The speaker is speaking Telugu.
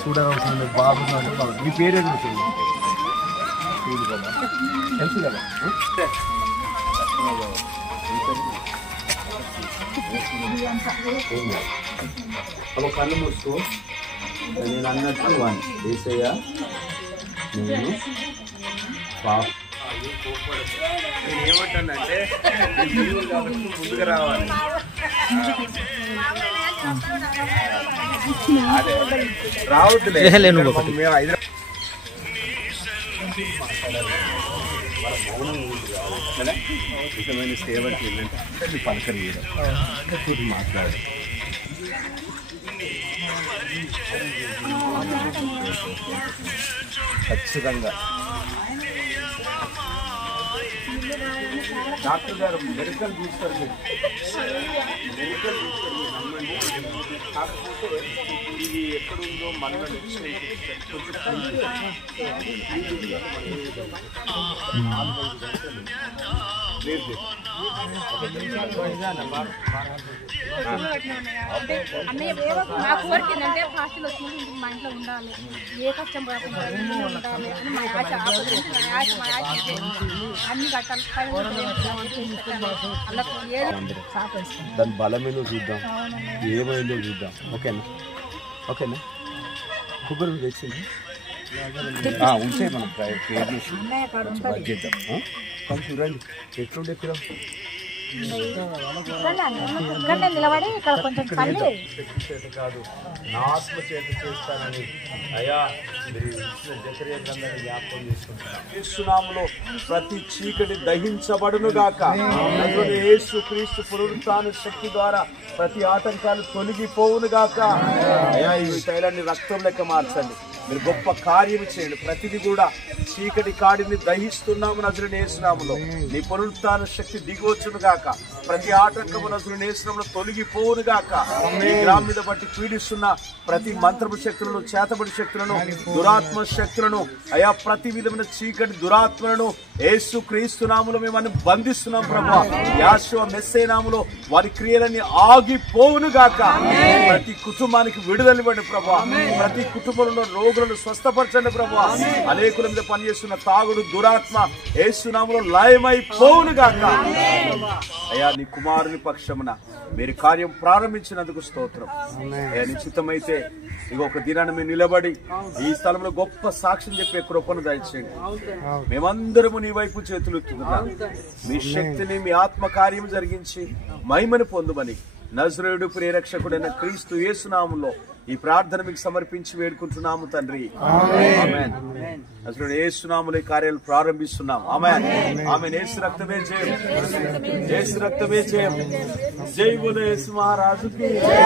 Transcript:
చూడవలసిన బాబు అంటే బాబు. మీ పేరు ఏదో చూడు కదా, తెలుసు కదా. ఒక కళ్ళు మూసుకో. నేను అన్నట్టు వన్ ఏసయ్య నేను నేను ఏమంటానంటే కాబట్టి ముందుగా రావాలి. రావద్దులే మేము హైదరాబాద్ ఇష్టమైన సేవకి ఏంటంటే పలకరియడం కూర్చొని మాట్లాడు. ఖచ్చితంగా డాక్టర్ గారు మెడికల్ చూస్తారు, మీరు మెడికల్ చూస్తారు, మీరు నమ్మండి. కాకపోతే ఇది ఎక్కడుందో మనలో నా కోరిక ఏంటంటే ఫాస్ట్లో వచ్చి మా ఇంట్లో ఉండాలి, ఏ కష్టం రాకుండా ఉండాలి అని మా ఆశ. అన్ని కట్టాలి. దాని బలమేదో చూద్దాం, ఏమైందో చూద్దాం. ఓకేనా? ఓకేనా? కుక్కర్ తెచ్చింది ఉంటే మనం ప్రేర్ చేసి వర్క్ చేద్దాం. కొంచెం రండి. ఎట్లుండే ఇక్కడ నిలబడి ఇక్కడ కొంచెం చేత కాదు, నా ఆత్మ చేత చేస్తానని అయ్యా మీరు ఇచ్చిన జకరియా గ్రంథాన్ని జ్ఞాపకం చేసుకుంటున్నాము. ప్రతి చీకటి దహించబడును గాక. యేసు క్రీస్తు పునరుత్థాన శక్తి ద్వారా ప్రతి ఆటంకాలు తొలగిపోవును గాక. అయ్యా ఈ తైలాన్ని రక్తం లెక్క మార్చండి. మీరు గొప్ప కార్యం చేయండి. ప్రతిదీ కూడా చీకటి కాడిని దహిస్తున్నాము నజరుని యేసు నామములో. నీ పునరుత్థాన శక్తి దిగివచ్చును గాక. ప్రతి ఆటంకము నజరుని యేసు నామములో తొలగిపోవును గాక. నీ గ్రామం మీద బట్టి పీడిస్తున్న ప్రతి మంత్రపు శక్తులను, చేతబడి శక్తులను, దురాత్మ శక్తులను, అయా ప్రతి విధమైన చీకటి దురాత్మలను యేసు క్రీస్తు నామములో మేము బంధిస్తున్నాం ప్రభువా. యేషువ మెస్సే నామములో వారి క్రియలన్నీ ఆగిపోవును గాక. ప్రతి కుటుంబానికి విడుదలనివ్వండి ప్రభువా. ప్రతి కుటుంబంలో రోగులను స్వస్థపరచండి ప్రభువా. అనేకుల మీద పనిచేస్తున్న తాగుడు దురాత్మ యేసు నామములో లయమైపోవును గాక. అయ్యా నీ కుమారుని పక్షమున మీరు కార్యం ప్రారంభించినందుకు స్తోత్రం. అయ్యా నిశ్చితమైతే ఇక ఒక దినాన్ని మీరు నిలబడి ఈ స్థలంలో గొప్ప సాక్ష్యం చెప్పే కృపను దయచేయండి. మేమందరము నీ వైపు చేతులు ఎత్తుకుంటాం. మీ శక్తిని, మీ ఆత్మ కార్యం జరిగించి మహిమను పొందుమని నజరేయుడు ప్రియరక్షకుడైన క్రీస్తు యేసు నామములో ఈ ప్రార్థన మీకు సమర్పించి వేడుకుంటున్నాము తండ్రి. ఆమేన్. నజరేయుడు యేసు నామములో ఈ కార్యాలు ప్రారంభిస్తున్నాం. ఆమేన్. ఆమేన్. యేసు రక్తమే జయం. యేసు రక్తమే జయం. జై బోలో యేసు మహారాజుకి జై.